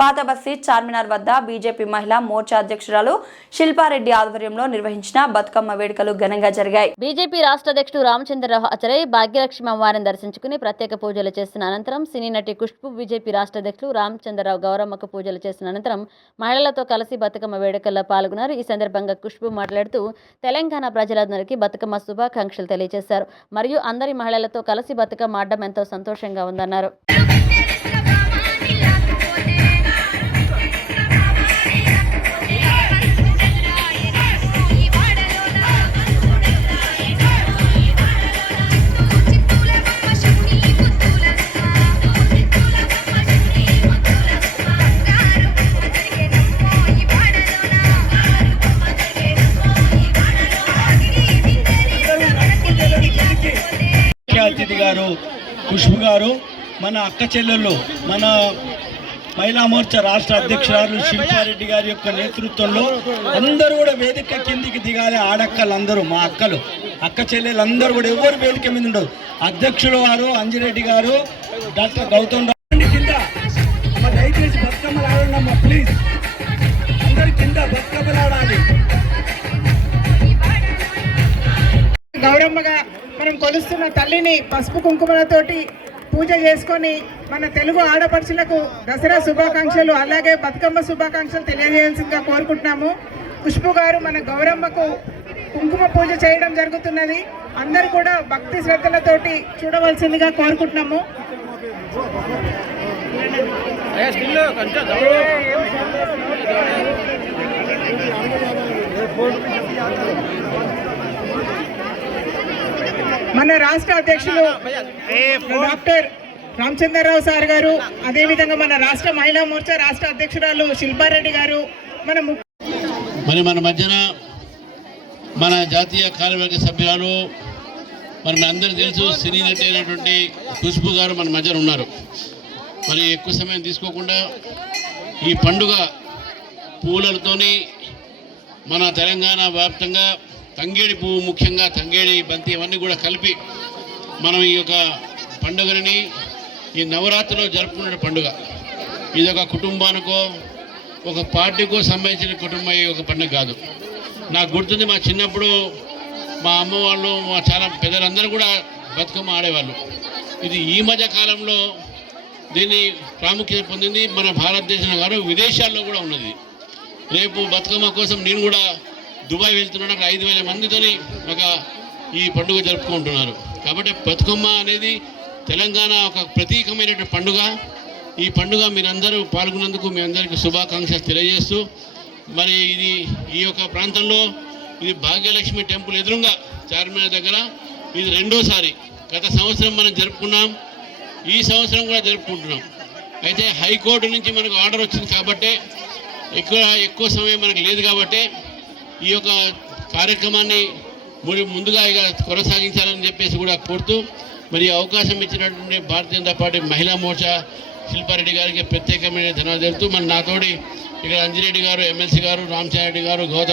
పాత బస్తీ చార్మినార్ వద్ద బీజేపీ మహిళా మోర్చా అధ్యక్షురాలు శిల్పారెడ్డి ఆధ్వర్యంలో నిర్వహించిన బతుకమ్మ వేడుకలు ఘనంగా జరిగాయి. బీజేపీ రాష్ట్ర అధ్యక్షుడు రామచంద్రరావు ఆచార్య భాగ్యలక్ష్మి అమ్మవారిని దర్శించుకుని ప్రత్యేక పూజలు చేసిన అనంతరం సినీ నటి ఖుష్బు బీజేపీ రాష్ట్ర అధ్యక్షులు రామచంద్రరావు గౌరమ్మకు పూజలు చేసిన అనంతరం మహిళలతో కలిసి బతుకమ్మ వేడుకల్లో పాల్గొన్నారు. ఈ సందర్భంగా ఖుష్బు మాట్లాడుతూ తెలంగాణ ప్రజలందరికీ బతుకమ్మ శుభాకాంక్షలు తెలియజేశారు. మరియు అందరి మహిళలతో కలిసి బతుకమ్మ ఆడడం ఎంతో సంతోషంగా ఉందన్నారు. ముఖ్య అతిథి గారు ఖుష్బు గారు మన అక్క చెల్లెళ్ళు మన మహిళా మోర్చా రాష్ట్ర అధ్యక్షురాలు శిల్పారెడ్డి గారి యొక్క నేతృత్వంలో అందరూ కూడా వేదిక కిందికి దిగాలి. ఆడక్కలు అందరూ మా అక్కలు అక్క చెల్లెలు అందరూ కూడా ఎవరు వేదిక మీద ఉండరు. అధ్యక్షులు వారు అంజిరెడ్డి గారు డాక్టర్ గౌతమ్ రావు కింద దయచేసి బతుకమ్మలు ఆడండి ప్లీజ్ అందరి కింద బతుకమ్మలు ఆడాలి. గౌరమ్మగా మనం కొలుస్తున్న తల్లిని పసుపు కుంకుమలతోటి పూజ చేసుకొని మన తెలుగు ఆడపడుచులకు దసరా శుభాకాంక్షలు అలాగే బతుకమ్మ శుభాకాంక్షలు తెలియజేయాల్సిందిగా కోరుకుంటున్నాము. పుష్పు గారు మన గౌరమ్మకు కుంకుమ పూజ చేయడం జరుగుతున్నది. అందరూ కూడా భక్తి శ్రద్ధలతోటి చూడవలసిందిగా కోరుకుంటున్నాము. మన రాష్ట్ర అధ్యక్షులు డాక్టర్ రామచంద్రరావు సార్ గారు అదేవిధంగా మన రాష్ట్ర మహిళా మోర్చా రాష్ట్ర అధ్యక్షురాలు శిల్పారెడ్డి గారు మన మరి మన మధ్యన మన జాతీయ కార్యవర్గ సభ్యురాలు మరి మన అందరూ తెలుసు సినీ నటి అయినటువంటి ఖుష్బు గారు మన మధ్యన ఉన్నారు. మరి ఎక్కువ సమయం తీసుకోకుండా ఈ పండుగ పూలతోని మన తెలంగాణ వ్యాప్తంగా తంగేడి పువ్వు ముఖ్యంగా తంగేడి బంతి ఇవన్నీ కూడా కలిపి మనం ఈ యొక్క పండుగని ఈ నవరాత్రిలో జరుపుకునే పండుగ. ఇది ఒక కుటుంబానికో ఒక పార్టీకో సంబంధించిన కుటుంబం ఈ ఒక పండుగ కాదు. నాకు గుర్తుంది మా చిన్నప్పుడు మా అమ్మ వాళ్ళు మా చాలా పెద్దలందరూ కూడా బతుకమ్మ ఆడేవాళ్ళు. ఇది ఈ మధ్య కాలంలో దీన్ని ప్రాముఖ్యత పొందింది మన భారతదేశంలో కాదు విదేశాల్లో కూడా ఉన్నది. రేపు బతుకమ్మ కోసం నేను కూడా దుబాయ్ వెళ్తున్న ఒక ఐదు వేల మందితోని ఒక ఈ పండుగ జరుపుకుంటున్నారు. కాబట్టి బతుకమ్మ అనేది తెలంగాణ ఒక ప్రతీకమైనటువంటి పండుగ. ఈ పండుగ మీరందరూ పాల్గొన్నందుకు మీ అందరికీ శుభాకాంక్షలు తెలియజేస్తూ మరి ఇది ఈ యొక్క ప్రాంతంలో ఇది భాగ్యలక్ష్మి టెంపుల్ ఎదురుగా చార్మినార్ దగ్గర. ఇది రెండోసారి గత సంవత్సరం మనం జరుపుకున్నాం. ఈ సంవత్సరం కూడా జరుపుకుంటున్నాం. అయితే హైకోర్టు నుంచి మనకు ఆర్డర్ వచ్చింది కాబట్టి ఎక్కువ ఎక్కువ సమయం మనకు లేదు కాబట్టి ఈ యొక్క కార్యక్రమాన్ని మరి ముందుగా ఇక కొనసాగించాలని చెప్పేసి కూడా కోరుతూ మరి అవకాశం ఇచ్చినటువంటి భారతీయ జనతా పార్టీ మహిళా మోర్చా శిల్పారెడ్డి గారికి ప్రత్యేకమైన ధన్యవాదాలు తెలుపుతూ మరి నాతోటి ఇక్కడ అంజిరెడ్డి గారు ఎమ్మెల్సీ గారు రామచారెడ్డి గారు గౌతమ్